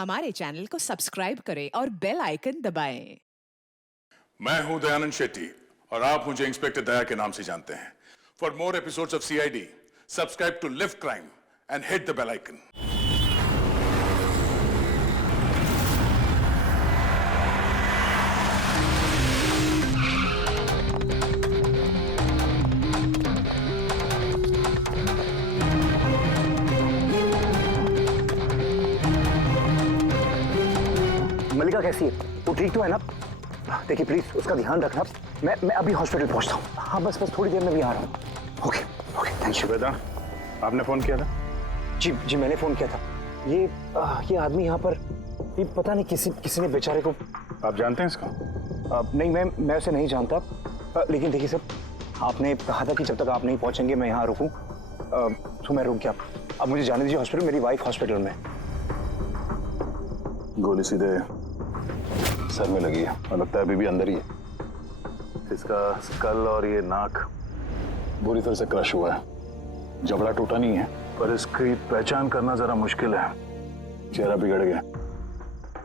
हमारे चैनल को सब्सक्राइब करें और बेल आइकन दबाएं। मैं हूं दयानंद शेट्टी और आप मुझे इंस्पेक्टर दया के नाम से जानते हैं। For more episodes of CID, subscribe to lift crime and hit the bell icon. Mallika कैसी है? वो ठीक तो है ना? देखिए प्लीज उसका ध्यान रखना। मैं अभी हॉस्पिटल पहुंचता हूँ। हाँ बस थोड़ी देर में भी आ रहा हूँ। Okay okay thank you. बेटा आपने फोन किया था? जी मैंने फोन किया था। ये आदमी यहाँ पर ये पता नहीं किसी ने बेचारे को। आप जानते हैं इसको? नहीं मैं उसे नहीं जानता। लेकिन देखिए सर, आपने कहा था कि जब तक आप नहीं पहुंचेंगे मैं यहाँ रुकूं, तो मैं रुक गया। अब मुझे जाने दीजिए हॉस्पिटल, मेरी वाइफ हॉस्पिटल में। गोली सीधे सर में लगी है और लगता है अभी भी अंदर ही है। इसका स्कल और ये नाक बुरी तरह से क्रश हुआ है। जबड़ा टूटा नहीं है पर इसकी पहचान करना जरा मुश्किल है। चेहरा बिगड़ गया,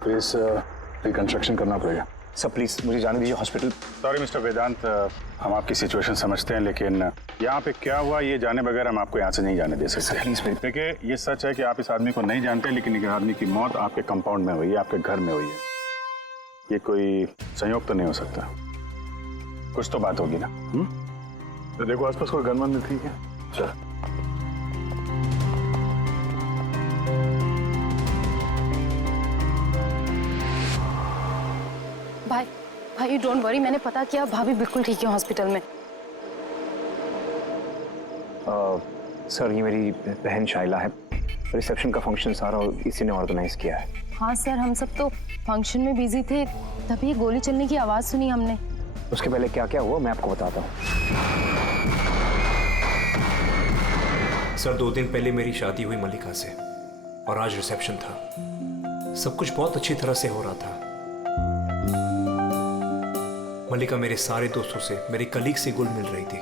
फेस रिकंस्ट्रक्शन करना पड़ेगा। सर प्लीज मुझे जाने दीजिए हॉस्पिटल। सॉरी मिस्टर वेदांत, हम आपकी सिचुएशन समझते हैं लेकिन यहाँ पे क्या हुआ ये जाने बगैर हम आपको यहाँ से नहीं जाने दे सकते। प्लीज देखिए ये सच है कि आप इस आदमी को नहीं जानते, लेकिन इस आदमी की मौत आपके कंपाउंड में हुई है, आपके घर में हुई है। ये कोई संयोग तो नहीं हो सकता, कुछ तो बात होगी ना। तो देखो आसपास कोई गनमन नहीं थी क्या? चल भाई डोंट वरी, मैंने पता किया, भाभी बिल्कुल ठीक है हॉस्पिटल में। सर ये मेरी बहन शाइला है। रिसेप्शन का फंक्शन सारा इसी ने ऑर्गेनाइज किया है। हाँ सर, हम सब तो फंक्शन में बिजी थे, तभी गोली चलने की आवाज सुनी हमने। उसके पहले क्या क्या हुआ मैं आपको बताता हूँ। सर 2 दिन पहले मेरी शादी हुई मल्लिका से और आज रिसेप्शन था। सब कुछ बहुत अच्छी तरह से हो रहा था। मल्लिका मेरे सारे दोस्तों से, मेरे कलीग से घुल मिल रही थी।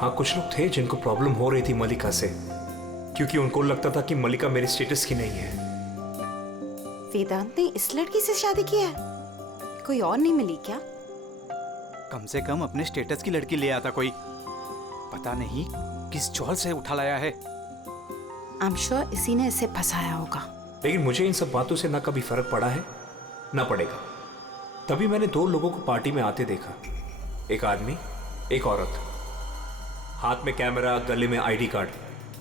हाँ कुछ लोग थे जिनको प्रॉब्लम हो रही थी मल्लिका से, क्योंकि उनको लगता था कि मल्लिका मेरे स्टेटस की नहीं है। वेदांत ने इस लड़की से शादी की है? कोई और नहीं मिली क्या? कम से कम अपने स्टेटस की लड़की ले आता कोई। पता नहीं किस चौल से उठा लाया है। आई एम श्योर इसी ने इसे फंसाया होगा। लेकिन मुझे इन सब बातों से ना कभी फर्क पड़ा है ना पड़ेगा। तभी मैंने 2 लोगों को पार्टी में आते देखा, एक आदमी एक औरत, हाथ में कैमरा, गले में ID कार्ड।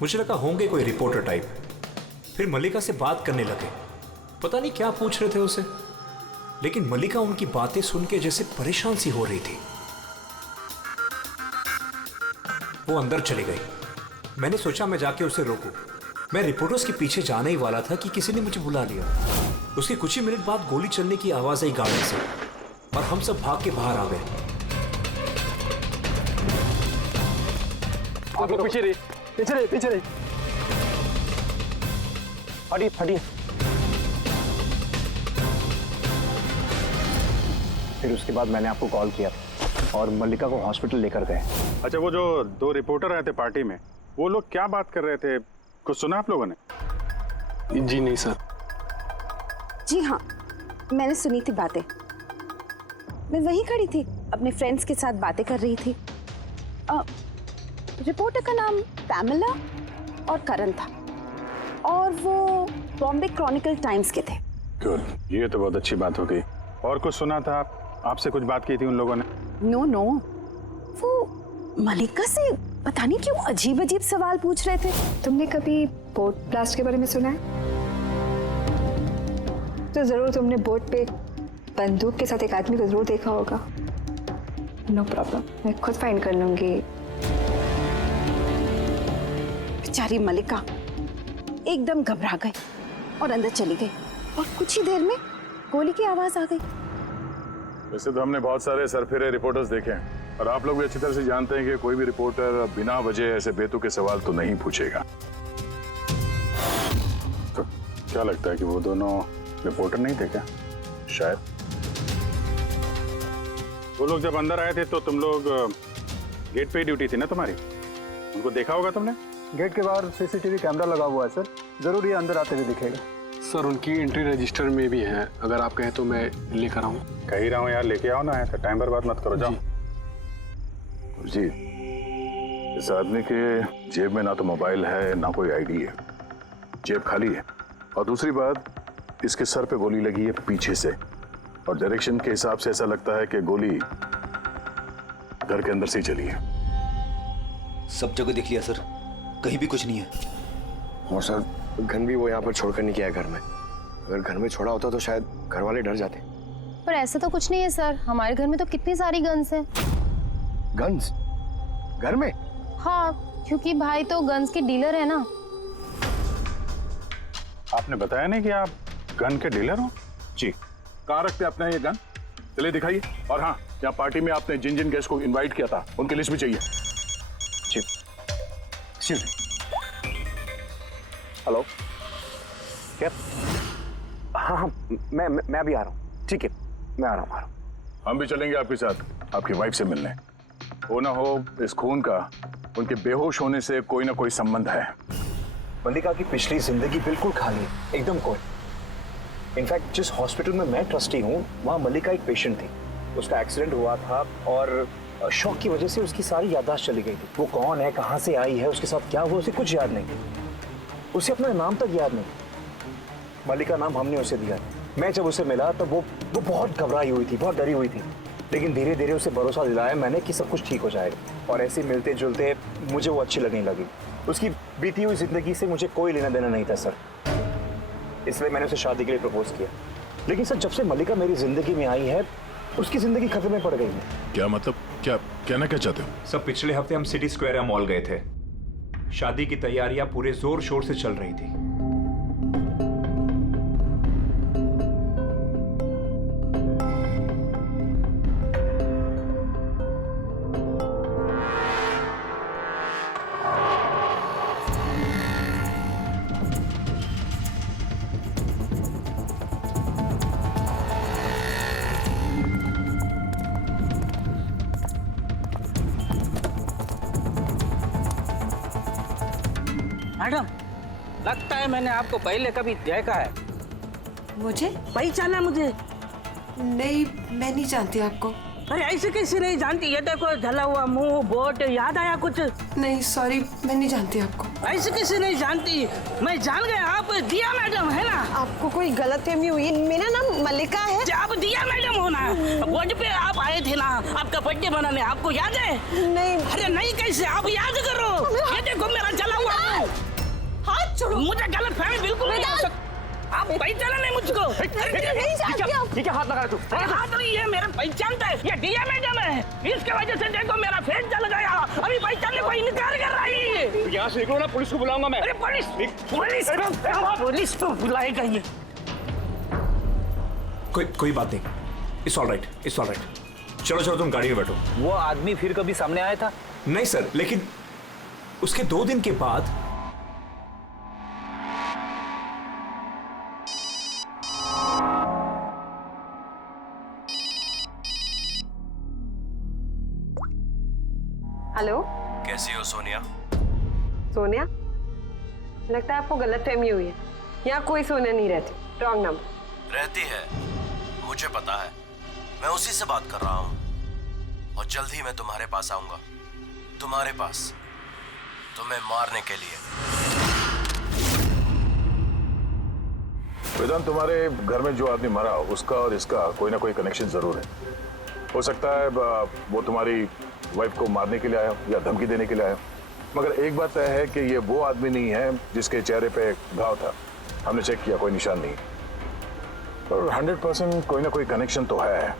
मुझे लगा होंगे कोई रिपोर्टर टाइप। फिर मल्लिका से बात करने लगे, पता नहीं क्या पूछ रहे थे उसे, लेकिन मल्लिका उनकी बातें सुन के जैसे परेशान सी हो रही थी। वो अंदर चली गई। मैंने सोचा मैं जाके उसे रोकूं। मैं रिपोर्टर्स के पीछे जाने ही वाला था कि किसी ने मुझे बुला लिया। उसके कुछ ही मिनट बाद गोली चलने की आवाज आई गाड़ी से और हम सब भाग के बाहर आ गए। पीछे रही। हटिए। फिर उसके बाद मैंने आपको कॉल किया और मल्लिका को हॉस्पिटल लेकर गए। अच्छा, वो जो 2 रिपोर्टर आए थे पार्टी में, वो लोग क्या बात कर रहे थे? कुछ सुना आप लोगों ने? जी नहीं सर। जी हाँ, मैंने सुनी थी बातें। मैं वहीं खड़ी थी, अपने फ्रेंड्स के साथ बातें कर रही थी। रिपोर्टर का नाम पैमेला और करण था और वो बॉम्बे क्रॉनिकल टाइम्स के थे। गुड, ये तो बहुत अच्छी बात हो गई। और कुछ सुना था? आपसे कुछ बात की थी उन लोगों ने? नो, वो मल्लिका से पता नहीं क्यों अजीब सवाल पूछ रहे थे। तुमने कभी बोट ब्लास्ट के बारे में सुना है? तो जरूर तुमने बोट पे बंदूक के साथ एक आदमी को जरूर देखा होगा। नो प्रॉब्लम, मैं खुद फाइंड कर लूंगी। बेचारी मल्लिका एकदम घबरा गई और अंदर चली गई और कुछ ही देर में गोली की आवाज आ गई। वैसे तो हमने बहुत सारे सरफिरे रिपोर्टर्स देखे हैं और आप लोग भी अच्छी तरह से जानते हैं कि कोई भी रिपोर्टर बिना वजह ऐसे बेतुके सवाल तो नहीं पूछेगा। तो क्या लगता है कि वो दोनों रिपोर्टर नहीं थे क्या? शायद वो लोग जब अंदर आए थे तो तुम लोग गेट पे ड्यूटी थी ना तुम्हारी, उनको देखा होगा तुमने? गेट के बाहर सीसीटीवी कैमरा लगा हुआ है सर, जरूर ये अंदर आते हुए दिखेगा। सर उनकी एंट्री रजिस्टर में भी है, अगर आप कहें तो मैं लेकर आऊँ। कह ही रहा हूँ यार, लेके आओ ना, है तो टाइम बर्बाद मत करो, जाओ। जी, इस आदमी के जेब में ना तो मोबाइल है ना कोई आईडी है, जेब खाली है। और दूसरी बात, इसके सर पे गोली लगी है पीछे से, और डायरेक्शन के हिसाब से ऐसा लगता है कि गोली घर के अंदर से ही चली है। सब जगह देख लिया सर, कहीं भी कुछ नहीं है। और सर गन भी वो यहाँ पर छोड़कर नहीं गया है घर में। अगर घर में छोड़ा होता तो शायद घर वाले डर जाते। पर ऐसा तो कुछ नहीं है सर, हमारे घर में तो कितनी सारी गन्स हैं। गन्स घर में? हाँ, क्योंकि भाई तो गन्स के डीलर है ना। आपने बताया नहीं कि आप गन के डीलर हो? जी। कहाँ रखते हैं अपने ये गन? चलिए दिखाइए। और हाँ, यहाँ पार्टी में आपने जिन जिन गेस्ट को इनवाइट किया था उनकी लिस्ट भी चाहिए। जी। हेलो, क्या? हाँ हाँ, मैं भी आ रहा हूँ। ठीक है, मैं आ रहा हूँ। हम भी चलेंगे आपके साथ आपकी वाइफ से मिलने। हो ना हो इस खून का उनके बेहोश होने से कोई ना कोई संबंध है। मल्लिका की पिछली जिंदगी बिल्कुल खाली, एकदम कोई। इनफैक्ट जिस हॉस्पिटल में मैं ट्रस्टी हूँ, वहाँ मल्लिका एक पेशेंट थी। उसका एक्सीडेंट हुआ था और शॉक की वजह से उसकी सारी याददाश्त चली गई थी। वो कौन है, कहाँ से आई है, उसके साथ क्या हुआ, उसे कुछ याद नहीं। उसे अपना नाम तक याद नहीं। मल्लिका नाम हमने उसे दिया। मैं जब उसे मिला तब वो बहुत घबराई हुई थी, बहुत डरी हुई थी। लेकिन धीरे धीरे उसे भरोसा दिलाया मैंने कि सब कुछ ठीक हो जाएगा। और ऐसे मिलते जुलते मुझे वो अच्छी लगने लगी। उसकी बीती हुई जिंदगी से मुझे कोई लेना देना नहीं था सर, इसलिए मैंने उसे शादी के लिए प्रपोज किया। लेकिन सर, जब से मल्लिका मेरी जिंदगी में आई है, उसकी जिंदगी खतरे में पड़ गई है। क्या मतलब? क्या कहना क्या चाहते हो? सब पिछले हफ्ते हम सिटी स्क्वायर मॉल गए थे। शादी की तैयारियां पूरे जोर शोर से चल रही थी। मैडम, लगता है मैंने आपको पहले कभी देखा है। मुझे पहचाना मुझे? नहीं, मैं नहीं जानती आपको। अरे ऐसे कैसे नहीं जानती? ये देखो, जला हुआ मुंह, बोट, याद आया कुछ? नहीं सॉरी, मैं नहीं जानती आपको। ऐसे कैसे नहीं जानती? मैं जान गया, आप दिया मैडम है ना? आपको कोई गलतफहमी हुई, मेरा नाम मल्लिका है। आप दिया मैडम हो ना? बोट पे आप आए थे ना आपका बर्थडे मनाने, आपको याद है? नहीं। अरे नहीं कैसे, आप याद करो। ये देखो मेरा जला हुआ मुंह। हाथ छोड़ो। मुझे गलतफहमी बिल्कुल नहीं हो सकती। आप पहचाना नहीं मुझको? नहीं जानती आप। ठीक है, हाथ लगा तू। हाथ नहीं है, मेरा पहचानता है। ये दिया मैडम है, इसके वजह से देखो मेरा फेस जल गया। अभी पहचानने को इनकार कर रही है। यहाँ से निकलो ना, पुलिस को बुलाऊंगा मैं। अरे पुलिस पुलिस तो बुलाएगा ये। कोई बात नहीं, it's all right, it's all right. चलो चलो, तुम गाड़ी में बैठो। वो आदमी फिर कभी सामने आया था? नहीं सर, लेकिन उसके 2 दिन के बाद हेलो, कैसी हो सोनिया? सोनिया? लगता है आपको गलतफहमी हुई है। यहाँ कोई सोनिया नहीं रहती, रॉन्ग नंबर। रहती है, मुझे पता है। मैं उसी से बात कर रहा हूँ और जल्द ही मैं तुम्हारे पास आऊंगा। तुम्हारे पास, तुम्हें मारने के लिए। वेदांत, तुम्हारे घर में जो आदमी मरा उसका और इसका कोई ना कोई कनेक्शन जरूर है। हो सकता है वो तुम्हारी वाइफ को मारने के लिए आया या धमकी देने के लिए आया, मगर एक बात तय है कि ये वो आदमी नहीं है जिसके चेहरे पे घाव था। हमने चेक किया, कोई निशान नहीं, और 100% कोई ना कोई कनेक्शन तो है।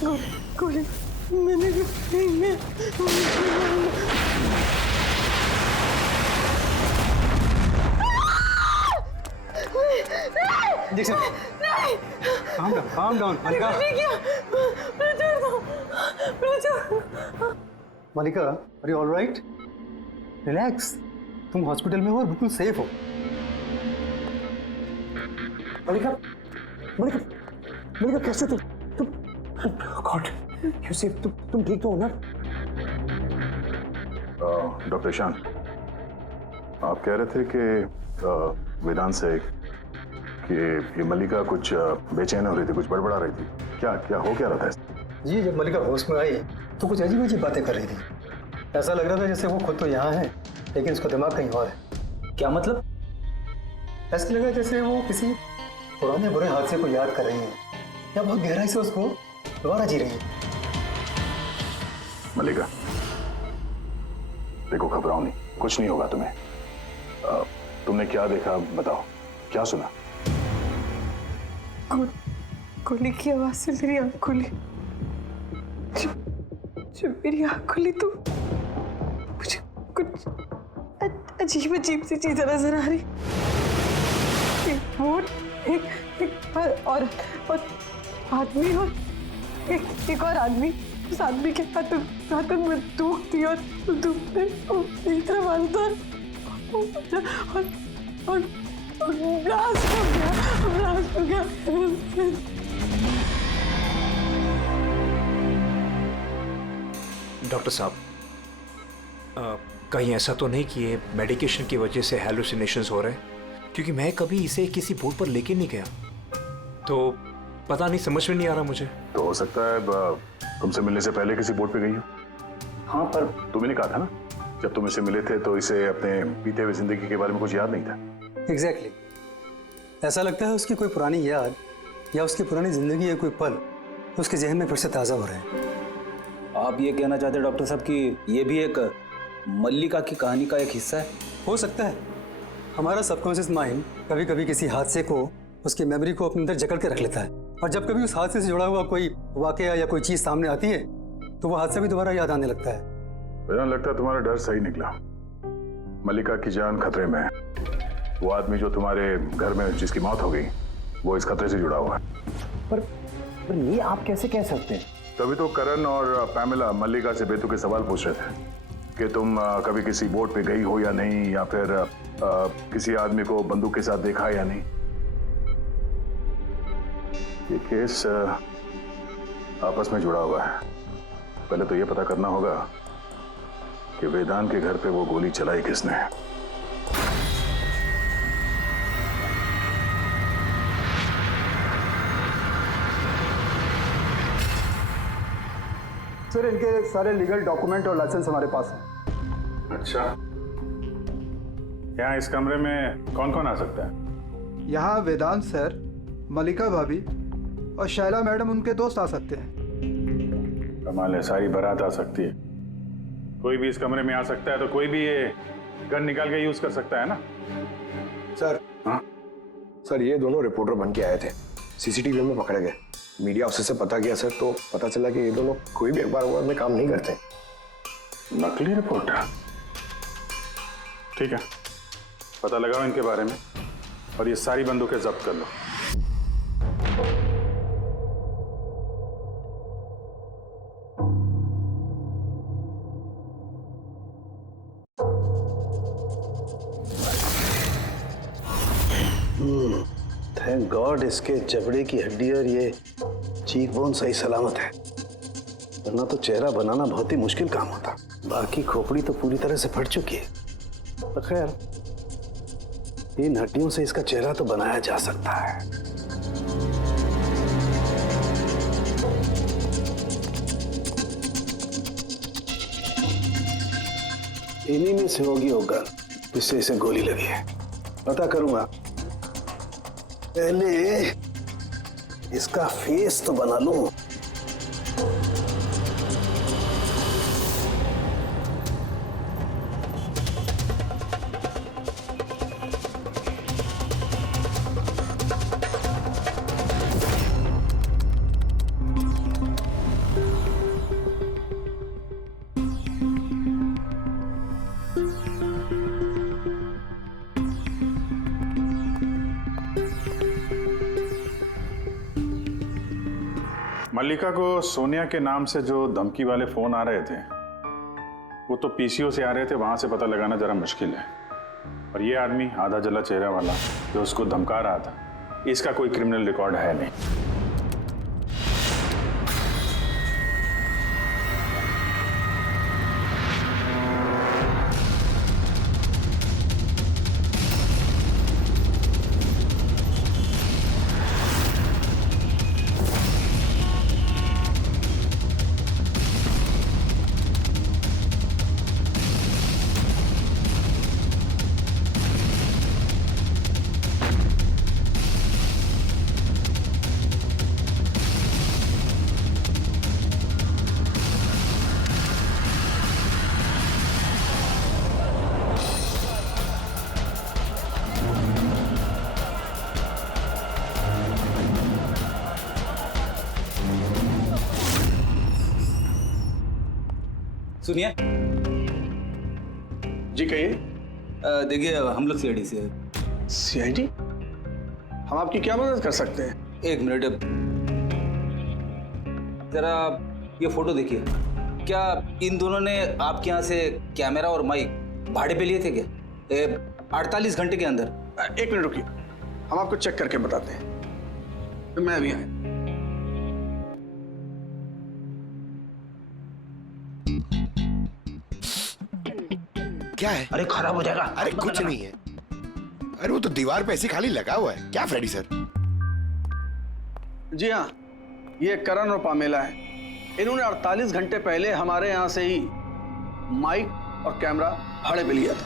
Go. इंजेक्शन। नहीं काम डाउन मलिका। नहीं किया, मुझे छोड़ दो, मुझे छोड़। मलिका, आर यू ऑलराइट? रिलैक्स, तुम हॉस्पिटल में हो और बिल्कुल सेफ हो। मलिका, मलिका, मलिका कैसे तुम गॉड, यू सेफ, तुम ठीक तो हो ना? डॉक्टर ईशान, आप कह रहे थे कि वेदांत से कि ये मल्लिका कुछ बेचैन हो रही थी, कुछ बड़बड़ा रही थी, क्या हो क्या रहा था? जी, जब मल्लिका होश में आई तो कुछ अजीब अजीब बातें कर रही थी। ऐसा लग रहा था जैसे वो खुद तो यहाँ है लेकिन उसका दिमाग कहीं और है। क्या मतलब? ऐसा लगा जैसे वो किसी पुराने बुरे हादसे को याद कर रही है या बहुत गहराई से उसको दोबारा जी रही है। मल्लिका, देखो घबराओ नहीं, कुछ नहीं होगा तुम्हें। तुमने क्या देखा बताओ, क्या सुना? गोली की आवाज से मेरी आंख खुली। जब मेरी आंख खुली तो मुझे कुछ अजीब अजीब सी चीजें नजर आ रही। एक बोट, एक औरत और आदमी और एक और आदमी। उस आदमी के हाथों में बंदूक थी और बंदूक में मेरी तरफ आया और ब्लास्ट हो गया। डॉक्टर साहब, कहीं ऐसा तो नहीं कि ये मेडिकेशन की वजह से हैलुसिनेशंस हो रहे हैं? क्योंकि मैं कभी इसे किसी बोर्ड पर लेके नहीं गया, तो पता नहीं, समझ में नहीं आ रहा मुझे। तो हो सकता है तुमसे मिलने से पहले किसी बोट पे गई हो। हाँ, पर तुमने कहा था ना जब तुम इसे मिले थे तो इसे अपने बीते हुए जिंदगी के बारे में कुछ याद नहीं था। एग्जैक्टली, ऐसा लगता है उसकी कोई पुरानी याद या उसकी पुरानी जिंदगी या कोई पल उसके जहन में फिर से ताज़ा हो रहे हैं। आप ये कहना चाहते हैं डॉक्टर साहब कि ये भी एक मल्लिका की कहानी का एक हिस्सा है? हो सकता है। हमारा सबकॉन्शियस माइंड कभी कभी किसी हादसे को, उसकी मेमोरी को अपने अंदर जकड़ के रख लेता है, और जब कभी उस हादसे से जुड़ा हुआ कोई वाकया या कोई चीज सामने आती है तो वो हादसा भी दोबारा याद आने लगता है। मुझे लगता है तुम्हारा डर सही निकला। मल्लिका की जान खतरे में है। वो आदमी जो तुम्हारे घर में जिसकी मौत हो गई वो इस खतरे से जुड़ा हुआ है। पर ये आप कैसे कह सकते हैं? तभी तो करण और पैमिला मल्लिका से बेतुके सवाल पूछ रहे थे कि तुम कभी किसी बोट पे गई हो या नहीं, या फिर किसी आदमी को बंदूक के साथ देखा या नहीं। ये केस आपस में जुड़ा हुआ है। पहले तो ये पता करना होगा कि वेदांत के घर पे वो गोली चलाई किसने। सर, इनके सारे लीगल डॉक्यूमेंट और लाइसेंस हमारे पास हैं। अच्छा, यहाँ इस कमरे में कौन कौन आ सकता है? यहाँ वेदांत सर, मल्लिका भाभी और शैला मैडम उनके दोस्त आ सकते हैं। कमाल है, सारी बारात आ सकती है। कोई भी इस कमरे में आ सकता है, तो कोई भी ये गन निकाल के यूज कर सकता है ना? सर, हाँ सर, ये दोनों रिपोर्टर बन के आए थे, सीसीटीवी में पकड़े गए। मीडिया ऑफिसर से पता किया सर, तो पता चला कि ये दोनों कोई भी अखबार में काम नहीं करते। नकली रिपोर्टर? ठीक है, पता लगाओ इनके बारे में और ये सारी बंदूकें जब्त कर लो। थैंक गॉड इसके जबड़े की हड्डी और ये चीक बोन सही सलामत है, वरना तो चेहरा बनाना बहुत ही मुश्किल काम होता। बाकी खोपड़ी तो पूरी तरह से फट चुकी है, पर खैर इन हड्डियों से इसका चेहरा तो बनाया जा सकता है। इन्हीं में से होगी वो गन जिससे इसे गोली लगी है। पता करूंगा, पहले इसका फेस तो बना लूं। मल्लिका को सोनिया के नाम से जो धमकी वाले फोन आ रहे थे वो तो पीसीओ से आ रहे थे, वहां से पता लगाना जरा मुश्किल है। और ये आदमी आधा जला चेहरा वाला जो उसको धमका रहा था, इसका कोई क्रिमिनल रिकॉर्ड है नहीं। सुनिए जी, कहिए। देखिए हम लोग सीआईडी से। सीआईडी? हम आपकी क्या मदद कर सकते हैं? एक मिनट, जरा ये फोटो देखिए। क्या इन दोनों ने आपके यहाँ से कैमरा और माइक भाड़े पे लिए थे क्या 48 घंटे के अंदर? एक मिनट रुकिए, हम आपको चेक करके बताते हैं। मैं अभी आया। क्या है? अरे खराब हो जाएगा। अरे कुछ नहीं है। अरे वो तो दीवार पे ऐसे खाली लगा हुआ है। क्या फ्रेडी सर? जी हाँ, ये करण और पामेला है। इन्होंने 48 घंटे पहले हमारे यहाँ से ही माइक और कैमरा भाड़े पे लिया था।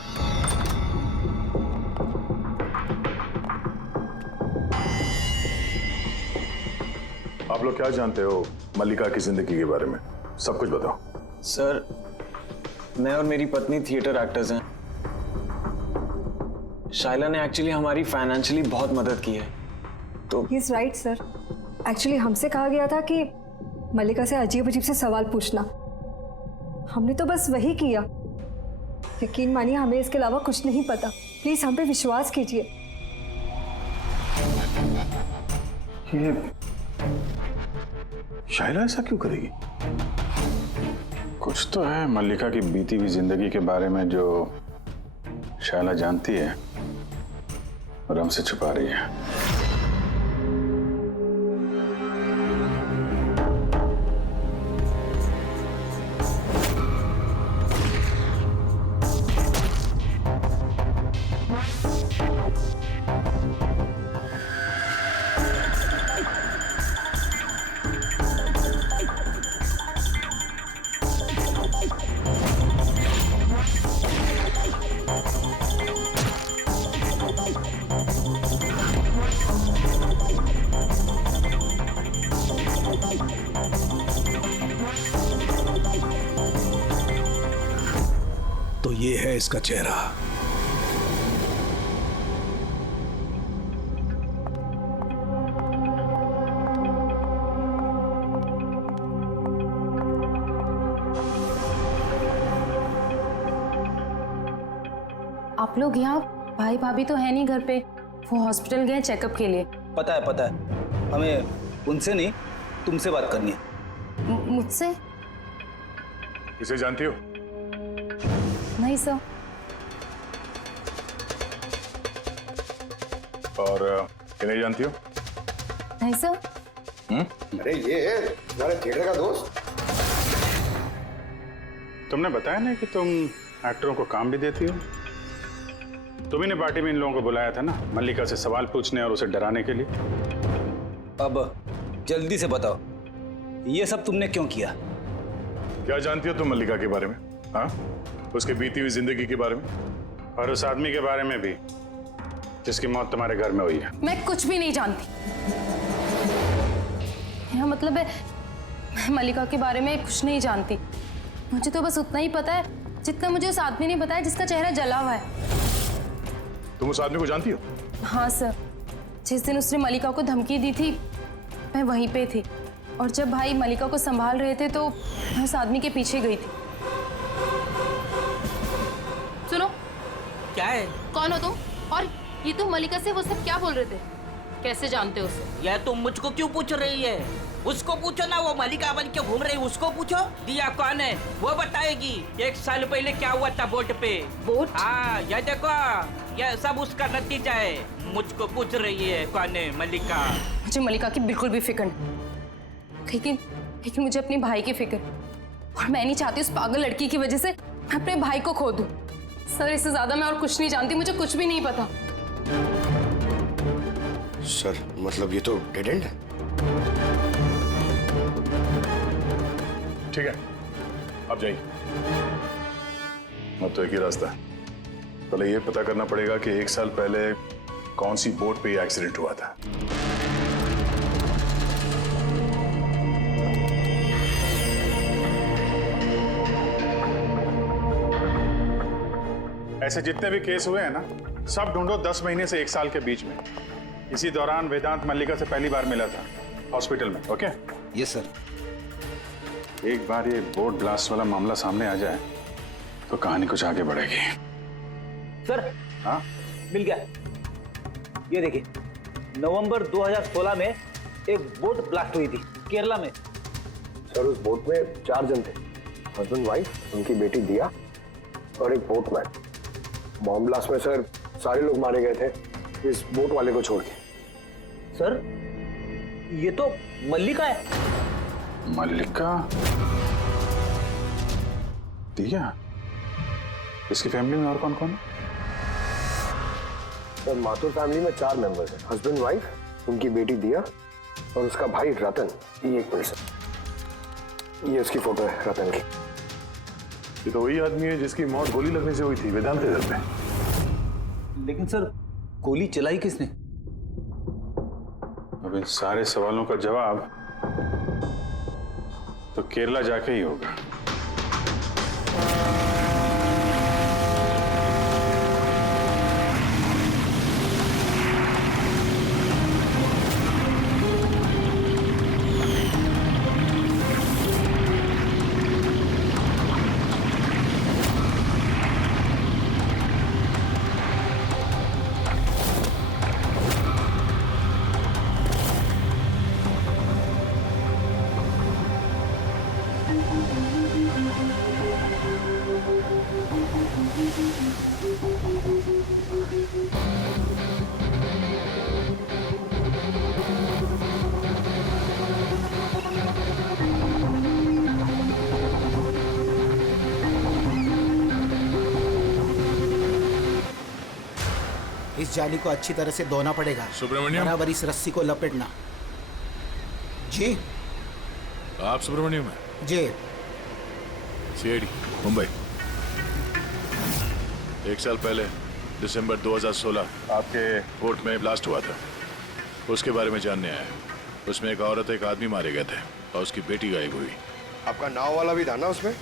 आप लोग क्या जानते हो मल्लिका की जिंदगी के बारे में? सब कुछ बताओ। सर, मैं और मेरी पत्नी थिएटर एक्टर्स हैं। शाइला ने एक्चुअली हमारी फाइनेंशियली बहुत मदद की है। तो he is right sir. Actually हमसे कहा गया था कि मल्लिका से अजीब अजीब से सवाल पूछना। हमने तो बस वही किया। यकीन मानिए, हमें इसके अलावा कुछ नहीं पता। प्लीज हम पे विश्वास कीजिए। ये शाइला ऐसा क्यों करेगी? कुछ तो है मल्लिका की बीती हुई जिंदगी के बारे में जो शाइला जानती है और हमसे छुपा रही है। तो ये है इसका चेहरा। आप लोग यहाँ, भाई भाभी तो है नहीं घर पे, वो हॉस्पिटल गए चेकअप के लिए। पता है, हमें उनसे नहीं तुमसे बात करनी है। मुझसे? इसे जानती हो? नहीं सर। और इन्हें जानती हो? नहीं सर। अरे ये है तुम्हारे थिएटर का दोस्त। तुमने बताया ना कि तुम एक्टरों को काम भी देती हो। तुम्ही ने पार्टी में इन लोगों को बुलाया था ना, मल्लिका से सवाल पूछने और उसे डराने के लिए। अब जल्दी से बताओ, ये सब तुमने क्यों किया? क्या जानती हो तुम मल्लिका के बारे में? हाँ, उसके बीती हुई जिंदगी के बारे में और उस आदमी के बारे में भी जिसकी मौत तुम्हारे घर में हुई है। मैं कुछ भी नहीं जानती। यह मतलब है, मैं मल्लिका के बारे में कुछ नहीं जानती। मुझे तो बस उतना ही पता है जितना मुझे उस आदमी ने बताया जिसका चेहरा जला हुआ है। तुम उस आदमी को जानती हो? हाँ सर, जिस दिन उसने मल्लिका को धमकी दी थी मैं वहीं पे थी, और जब भाई मल्लिका को संभाल रहे थे तो मैं उस आदमी के पीछे गई थी। सुनो, क्या है? कौन हो तुम? और ये तुम मल्लिका से वो सब क्या बोल रहे थे? कैसे जानते हो उसे? यह तुम मुझको क्यों पूछ रही है? उसको पूछो ना, वो मलिका बन के घूम रही, उसको पूछो। दिया कौन है वो बताएगी। 1 साल पहले क्या हुआ था बोट पे। बोट? हाँ, ये देखो, ये सब उसका नतीजा है। मुझको पूछ रही है कौन है मलिका। मुझे मलिका की बिल्कुल भी फिक्र नहीं, लेकिन मुझे अपने भाई की फिक्र, और मैं नहीं चाहती उस पागल लड़की की वजह से मैं अपने भाई को खो दूं। सर, इससे ज्यादा मैं और कुछ नहीं जानती, मुझे कुछ भी नहीं पता। सर मतलब ये तो डेड एंड है। ठीक है, अब जाइए। अब तो एक ही रास्ता है, पहले ये पता करना पड़ेगा कि 1 साल पहले कौन सी बोट पे ये एक्सीडेंट हुआ था। ऐसे जितने भी केस हुए हैं ना, सब ढूंढो 10 महीने से 1 साल के बीच में। इसी दौरान वेदांत मल्लिका से पहली बार मिला था हॉस्पिटल में। ओके? Yes sir. एक बार ये बोट ब्लास्ट वाला मामला सामने आ जाए तो कहानी कुछ आगे बढ़ेगी। सर, हाँ, मिल गया। ये देखिए, नवंबर 2016 में एक बोट ब्लास्ट हुई थी केरला में। सर उस बोट में 4 जन थे, हस्बैंड वाइफ, उनकी बेटी दिया और एक बोटमैन। बॉम्ब ब्लास्ट में सर सारे लोग मारे गए थे, इस बोट वाले को छोड़ के। सर, ये तो मल्लिका है। मल्लिका? दिया? इसकी फैमिली में और कौन कौन है? सर माथुर फैमिली में 4 मेंबर्स हैं, हस्बैंड वाइफ, उनकी बेटी दिया और उसका भाई रतन। ये एक पर्सन, ये उसकी फोटो है रतन की। ये तो वही आदमी है जिसकी मौत गोली लगने से हुई थी वेदांत के घर में। लेकिन सर, गोली चलाई किसने? अब इन सारे सवालों का जवाब तो केरला जाके ही होगा। इस जाली को अच्छी तरह से धोना पड़ेगा। सुब्रमण्यम, बराबर इस रस्सी को लपेटना। जी? आप सुब्रमण्यम हैं? जी। सीआईडी मुंबई। 1 साल पहले दिसंबर 2016 आपके कोर्ट में ब्लास्ट हुआ था, उसके बारे में जानने आया। उसमें एक औरत, एक आदमी मारे गए थे और उसकी बेटी गायब हुई। आपका नाव वाला भी था ना उसमें?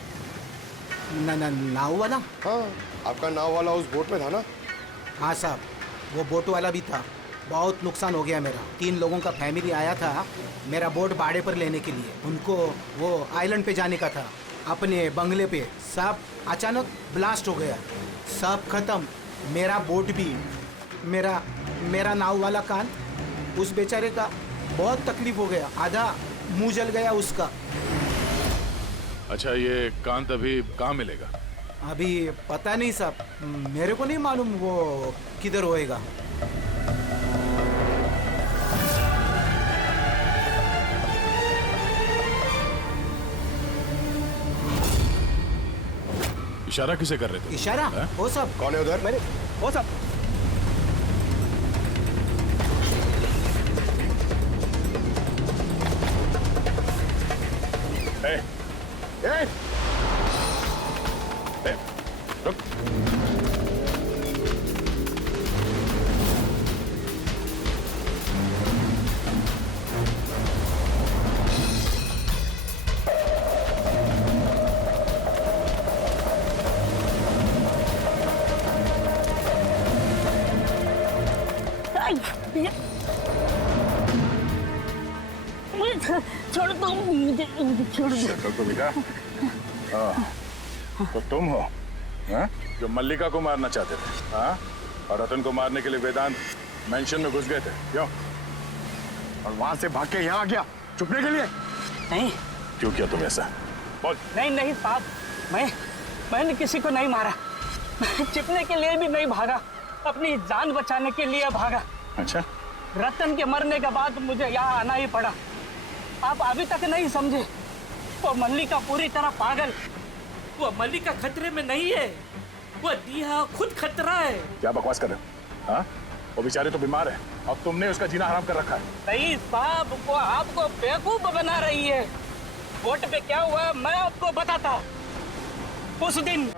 नाव वाला? हाँ, आपका नाव वाला उस बोट में था ना? हाँ साहब, वो बोट वाला भी था। बहुत नुकसान हो गया मेरा। 3 लोगों का फैमिली आया था मेरा बोट भाड़े पर लेने के लिए। उनको वो आइलैंड पे जाने का था, अपने बंगले पे। सब अचानक ब्लास्ट हो गया, सब खत्म। मेरा बोट भी, मेरा नाव वाला कान, उस बेचारे का बहुत तकलीफ हो गया। आधा मुंह जल गया उसका। अच्छा, ये कांत अभी कहाँ मिलेगा? अभी पता नहीं साहब, मेरे को नहीं मालूम वो किधर होएगा। इशारा किसे कर रहे थे? इशारा? वो सब कौन है उधर? मैंने वो सब रुक। छोड़ दो मुझे, छोड़ दो। तो बेटा, तो तुम हो हा? जो मल्लिका को मारना चाहते थे, हाँ? और रतन को मारने के लिए वेदांत मेंशन में घुस गए थे, क्यों? और वहां से भाग के यहाँ आ गया। छुपने के लिए? नहीं। क्यों किया तुम ऐसा? बोल। नहीं नहीं साहब, मैंने किसी को नहीं मारा। छिपने के लिए भी नहीं भागा, अपनी जान बचाने के लिए भागा। अच्छा। रतन के मरने के बाद मुझे यहाँ आना ही पड़ा। आप अभी तक नहीं समझे, वो मल्लिका पूरी तरह पागल। वो मल्लिका खतरे में नहीं है, वो दिया खुद खतरा है। क्या बकवास कर रहे हो? हाँ? वो बेचारे तो बीमार है और तुमने उसका जीना हराम कर रखा है। नहीं साहब, वो आपको बेवकूफ बना रही है। बोट पे क्या हुआ मैं आपको बताता। उस दिन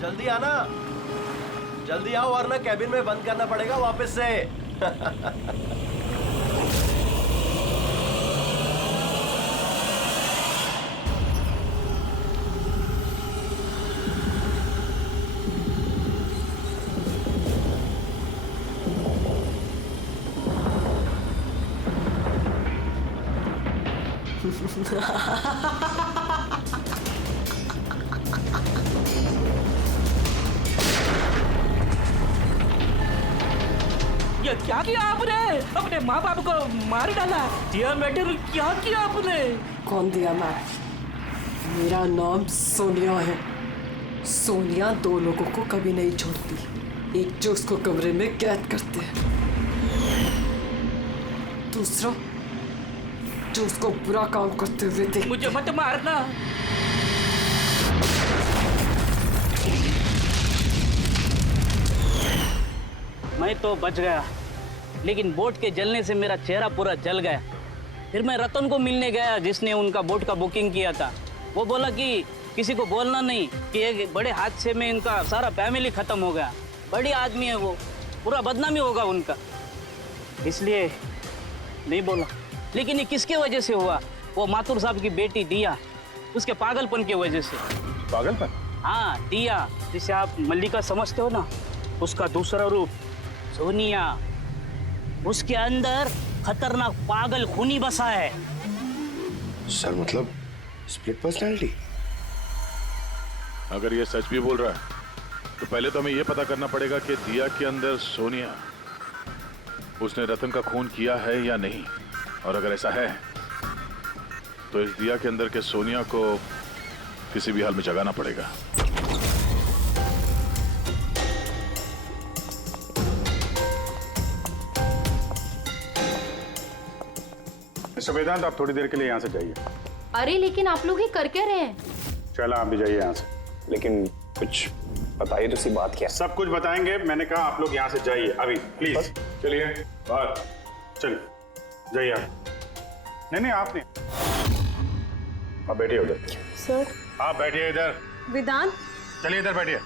जल्दी आना, जल्दी आओ वरना कैबिन में बंद करना पड़ेगा वापस से। ये क्या किया आपने? अपने माँ बाप को मार डाला। दिया मैडम, क्या किया आपने? कौन दिया मैं? मेरा नाम सोनिया है। सोनिया दो लोगों को कभी नहीं छोड़ती। एक जो उसको कमरे में कैद करते हैं, दूसरा जो उसको बुरा काम करते हुए देखते। मुझे मत मारना। मैं तो बच गया, लेकिन बोट के जलने से मेरा चेहरा पूरा जल गया। फिर मैं रतन को मिलने गया जिसने उनका बोट का बुकिंग किया था। वो बोला कि किसी को बोलना नहीं कि एक बड़े हादसे में इनका सारा फैमिली खत्म हो गया। बड़ी आदमी है वो, पूरा बदनामी होगा उनका, इसलिए नहीं बोला। लेकिन ये किसके वजह से हुआ? वो माथुर साहब की बेटी दिया, उसके पागलपन की वजह से। पागलपन? हाँ, दिया जिसे आप मल्लिका समझते हो ना, उसका दूसरा रूप सोनिया, उसके अंदर खतरनाक पागल खूनी बसा है। सर मतलब स्प्लिट पर्सनालिटी? अगर ये सच भी बोल रहा है तो पहले तो हमें यह पता करना पड़ेगा कि दिया के अंदर सोनिया, उसने रतन का खून किया है या नहीं। और अगर ऐसा है तो इस दिया के अंदर के सोनिया को किसी भी हाल में जगाना पड़ेगा। मिस्टर वेदांत, आप थोड़ी देर के लिए यहाँ से जाइए। अरे लेकिन आप लोग ये कर क्या रहे हैं? चला, आप भी जाइए यहाँ से। लेकिन कुछ बताइए तो सी बात क्या? सब कुछ बताएंगे, मैंने कहा आप लोग यहाँ से जाइए अभी प्लीज। चलिए बाहर, चलिए जाइए आप। नहीं आप नहीं, आप बैठिए उधर। सर। आप बैठिए इधर। वेदांत। चलिए इधर बैठिए।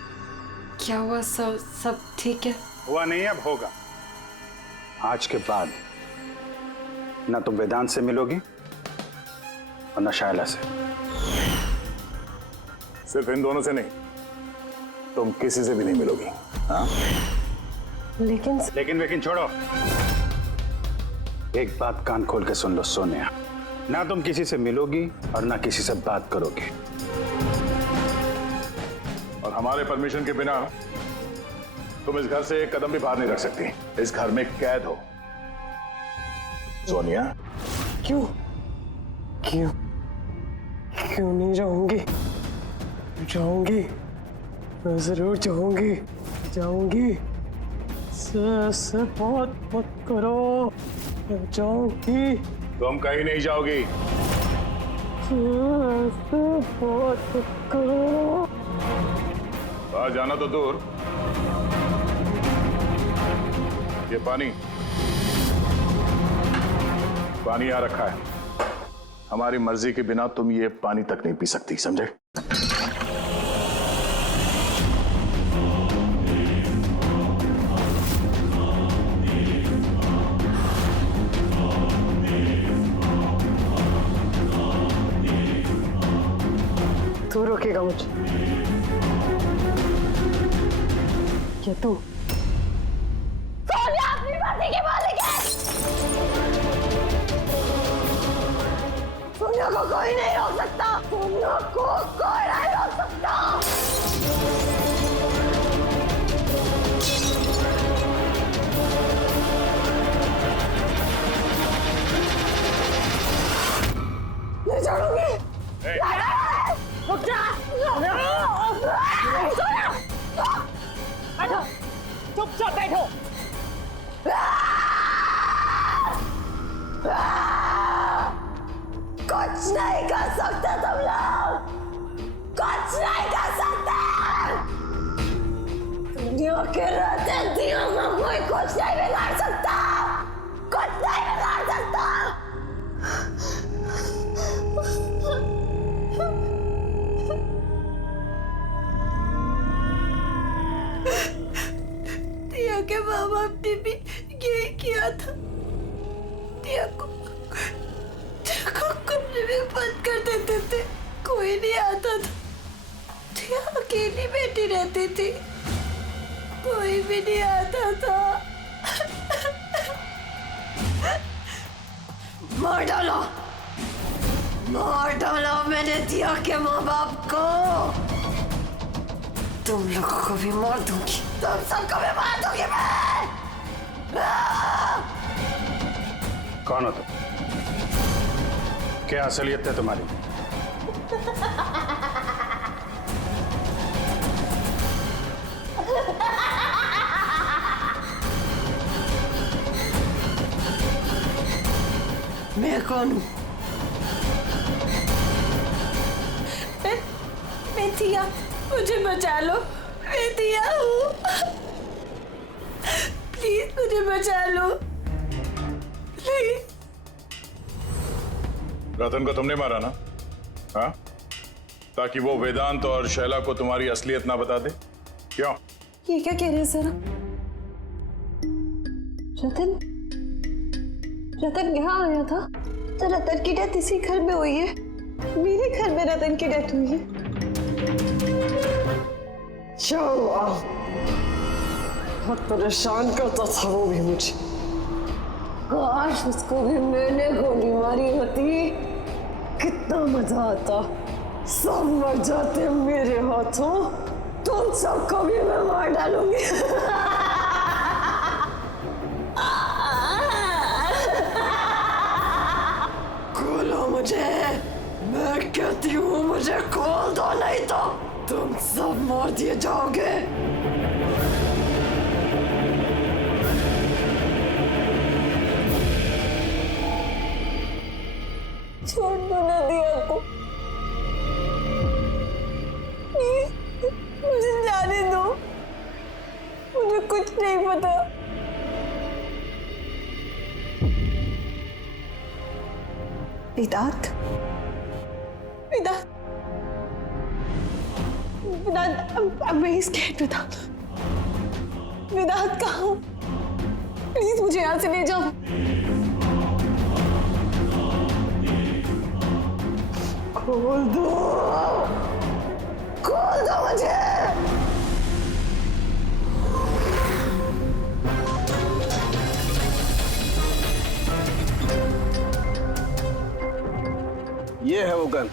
क्या हुआ? सब ठीक है? हुआ नहीं, अब होगा। आज के बाद ना तुम वेदांत से मिलोगी और ना शायला से। सिर्फ इन दोनों से नहीं, तुम किसी से भी नहीं मिलोगी। हाँ? लेकिन छोड़ो। एक बात कान खोल के सुन लो सोनिया, ना तुम किसी से मिलोगी और ना किसी से बात करोगी, और हमारे परमिशन के बिना तुम इस घर से एक कदम भी बाहर नहीं रख सकती। इस घर में कैद हो। सोनिया। क्यों क्यों क्यों नहीं जाऊंगी? जाऊंगी, मैं जरूर जाऊंगी, जाऊंगी। से बहुत मत करो, मैं जाऊंगी। तुम कहीं नहीं जाओगी। बहुत मत करो। बाहर जाना तो दूर, ये पानी यहाँ रखा है। हमारी मर्जी के बिना तुम ये पानी तक नहीं पी सकती, समझे? तू रोकेगा मुझे? क्या तू? सोनिया अपनी मर्जी की मालिक है। सोनिया को कोई नहीं रोक सकता। सोनिया को कोई नहीं रोक सकता। नहीं छोड़ूंगी। रुक जा। बैठो, चुपचाप बैठो। कुछ नहीं कर सकते तुम लोग, कुछ नहीं कर सकते। दुनिया के रहते दियों को कोई कुछ नहीं बिगाड़ सकता, कुछ नहीं बिगाड़ सकता। दिया के माँ बाप ने भी यही किया था। दिया को कमरे में बंद कर देते थे, कोई नहीं आता था। दिया अकेली बैठी रहती थी, कोई भी नहीं आता था। मार डालो, मार डालो मैंने दिया के माँ बाप को। तुम लोगों को भी मार दूंगी, तुम सबको भी मार दूंगी मैं। कौन हो तुम? क्या असलियत है तुम्हारी? मैं कौन हूँ? मैं दिया, मुझे बचा लो। मैं दिया हूँ, प्लीज मुझे बचा लो, प्लीज। रतन को तुमने मारा ना? हाँ? ताकि वो वेदांत और शैला को तुम्हारी असलियत ना बता दे? क्यों? ये क्या कह रहे हैं सर? रतन रतन यहाँ आया था? तो रतन की डेथ इसी घर में हुई है, मेरे घर में रतन की डेथ हुई है। बहुत परेशान करता था वो भी मुझे। काश उसको भी मैंने गोली मारी होती, कितना मजा आता। सब मर जाते मेरे हाथों, तुम सबको भी मैं मार डालूंगी। खोलो मुझे, मैं कहती हूँ मुझे खोल दो, नहीं तो तुम सब मार दिए जाओगे। छोड़ दो ना दिया को, मुझे जाने दो, मुझे कुछ नहीं पता। वेदांत, वेदांत, वेदांत, I'm very scared वेदांत। वेदांत कहाँ? प्लीज मुझे यहाँ से ले जाओ। खोल दो, खोल दो मुझे। गन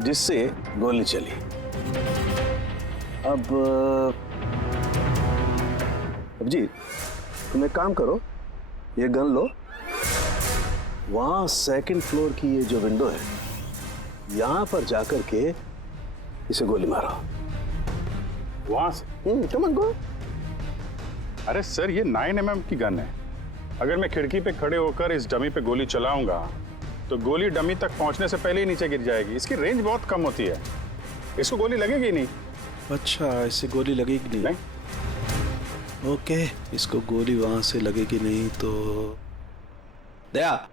जिससे गोली चली। अब जी तुम एक काम करो, ये गन लो, वहां सेकंड फ्लोर की ये जो विंडो है यहां पर जाकर के इसे गोली मारो। वहां से? Come on go. अरे सर ये 9mm की गन है, अगर मैं खिड़की पे खड़े होकर इस डमी पे गोली चलाऊंगा तो गोली डमी तक पहुंचने से पहले ही नीचे गिर जाएगी। इसकी रेंज बहुत कम होती है, इसको गोली लगेगी नहीं। अच्छा, इससे गोली लगेगी नहीं? ओके, इसको गोली वहां से लगेगी नहीं तो दया,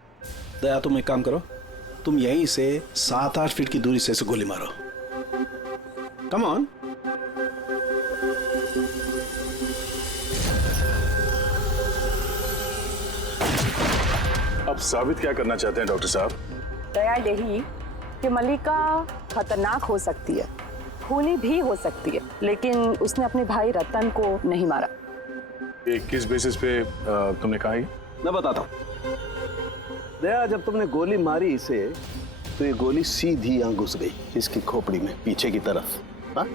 दया तुम एक काम करो, तुम यहीं से 7-8 फीट की दूरी से इसे गोली मारो। Come on. अब साबित क्या करना चाहते हैं डॉक्टर साहब? दया यही कि मल्लिका खतरनाक हो सकती है, खूनी भी हो सकती है, लेकिन उसने अपने भाई रतन को नहीं मारा। ये किस बेसिस पे तुमने कहा? मैं बताता हूँ। दया, जब तुमने गोली मारी इसे तो ये गोली सीधी यहाँ घुस गई इसकी खोपड़ी में पीछे की तरफ। हाँ?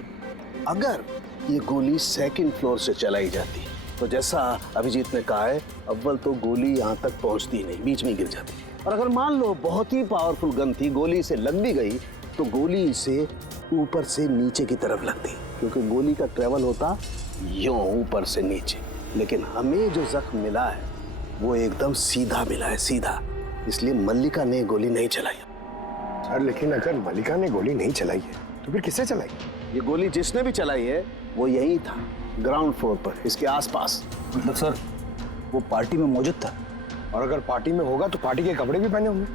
अगर ये गोली सेकंड फ्लोर से चलाई जाती तो जैसा अभिजीत ने कहा है, अव्वल तो गोली यहाँ तक पहुँचती ही नहीं, बीच में गिर जाती। और अगर मान लो बहुत ही पावरफुल गन थी, गोली इसे लग भी गई तो गोली इसे ऊपर से नीचे की तरफ लगती, क्योंकि गोली का ट्रेवल होता यूं ऊपर से नीचे। लेकिन हमें जो जख्म मिला है वो एकदम सीधा मिला है, सीधा। इसलिए मल्लिका ने गोली नहीं चलाई। सर लेकिन अगर मल्लिका ने गोली नहीं चलाई है तो फिर किसने चलाई? ये गोली जिसने भी चलाई है वो यही था, ग्राउंड फ्लोर पर, इसके आसपास। मतलब सर वो पार्टी में मौजूद था? और अगर पार्टी में होगा तो पार्टी के कपड़े भी पहने होंगे।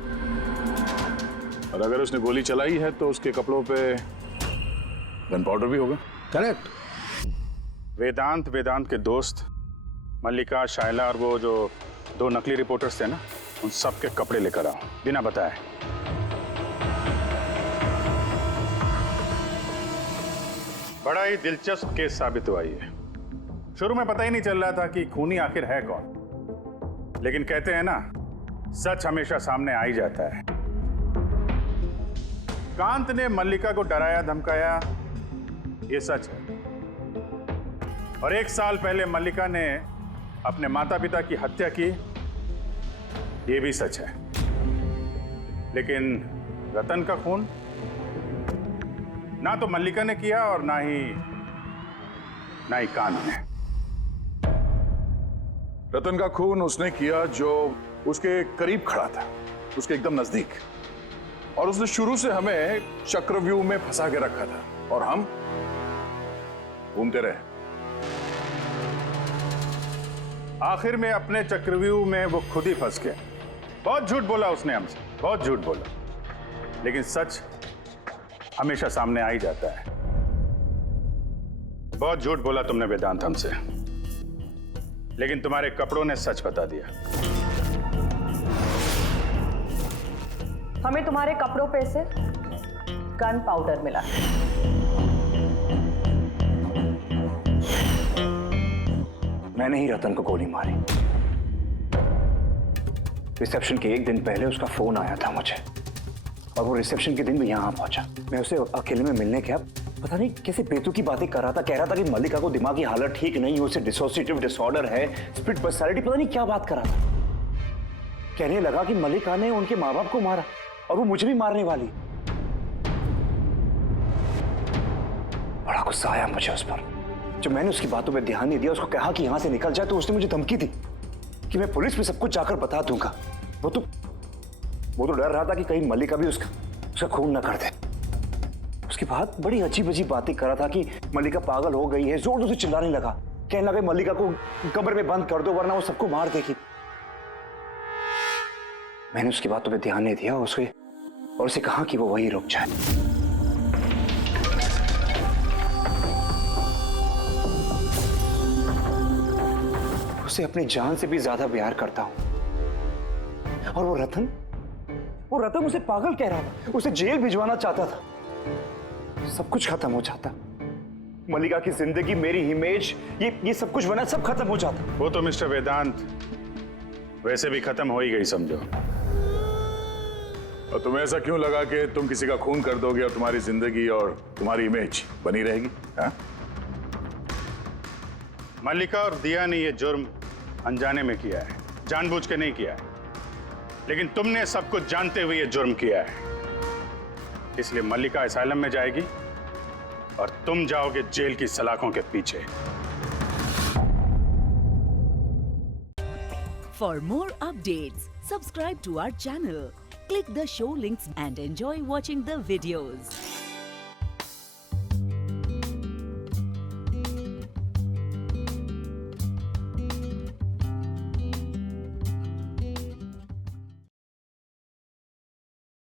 और अगर उसने गोली चलाई है तो उसके कपड़ों पे गन पाउडर भी होगा। करेक्ट। वेदांत के दोस्त मल्लिका, शायला और वो जो 2 नकली रिपोर्टर्स थे ना, उन सब के कपड़े लेकर आओ बिना बताए। बड़ा ही दिलचस्प केस साबित हुआ ये। शुरू में पता ही नहीं चल रहा था कि खूनी आखिर है कौन, लेकिन कहते हैं ना, सच हमेशा सामने आ ही जाता है। कांत ने मल्लिका को डराया धमकाया, ये सच है। और 1 साल पहले मल्लिका ने अपने माता पिता की हत्या की, ये भी सच है। लेकिन रतन का खून ना तो मल्लिका ने किया और ना ही कांत ने। रतन का खून उसने किया जो उसके करीब खड़ा था, उसके एकदम नजदीक, और उसने शुरू से हमें चक्रव्यूह में फंसा के रखा था और हम घूमते रहे। आखिर में अपने चक्रव्यूह में वो खुद ही फंस गया। बहुत झूठ बोला उसने हमसे, बहुत झूठ बोला, लेकिन सच हमेशा सामने आ ही जाता है। बहुत झूठ बोला तुमने वेदांत हमसे, लेकिन तुम्हारे कपड़ों ने सच बता दिया। हमें तुम्हारे कपड़ों पे से गन पाउडर मिला। मैंने ही रतन को गोली मारी। रिसेप्शन के 1 दिन पहले उसका फोन आया था मुझे, और वो रिसेप्शन के दिन भी यहाँ पहुंचा। मैं उसे अकेले में मिलने गया, पता नहीं कैसे बेतुकी बातें कर रहा था। कह रहा था कि मल्लिका को दिमागी हालत ठीक नहीं है, उसे डिसोसिएटिव डिसऑर्डर है, स्प्लिट पर्सनालिटी, पता नहीं क्या बात कर रहा था। कहने लगा कि मल्लिका ने उनके माँ बाप को मारा और वो मुझे भी मारने वाली। बड़ा गुस्सा आया मुझे उस पर। जब मैंने उसकी बातों पे ध्यान नहीं दिया, उसको कहा कि यहां से निकल जाए, तो उसने मुझे धमकी दी कि मैं पुलिस में सब कुछ जाकर बता दूंगा। वो तो डर रहा था कि कहीं मल्लिका भी उसका खून ना कर दे। उसके बाद बड़ी अजीब अजीब बातें कर रहा था कि मल्लिका पागल हो गई है, जोर जोर से चिल्लाने लगा, कहने लगा मल्लिका को कमरे में बंद कर दो वरना वो सबको मार देगी। मैंने उसकी बातों पे ध्यान नहीं दिया और उसे कहा कि वो वहीं रुक जाए। उसे अपनी जान से भी ज्यादा प्यार करता हूं। और वो रतन उसे पागल कह रहा था, उसे जेल भिजवाना चाहता था। सब कुछ खत्म हो जाता, मल्लिका की जिंदगी, मेरी इमेज, ये सब कुछ बना, सब खत्म हो जाता। वो तो मिस्टर वेदांत वैसे भी खत्म हो ही गई समझो। और तुम्हें ऐसा क्यों लगा कि तुम किसी का खून कर दोगे और तुम्हारी जिंदगी और तुम्हारी इमेज बनी रहेगी? हाँ? मल्लिका और दिया ने ये जुर्म अनजाने में किया है, जानबूझ के नहीं किया है। लेकिन तुमने सब कुछ जानते हुए ये जुर्म किया है। इसलिए मल्लिका असाइलम में जाएगी और तुम जाओगे जेल की सलाखों के पीछे। For more updates, subscribe to our channel, click the show links and enjoy watching the videos.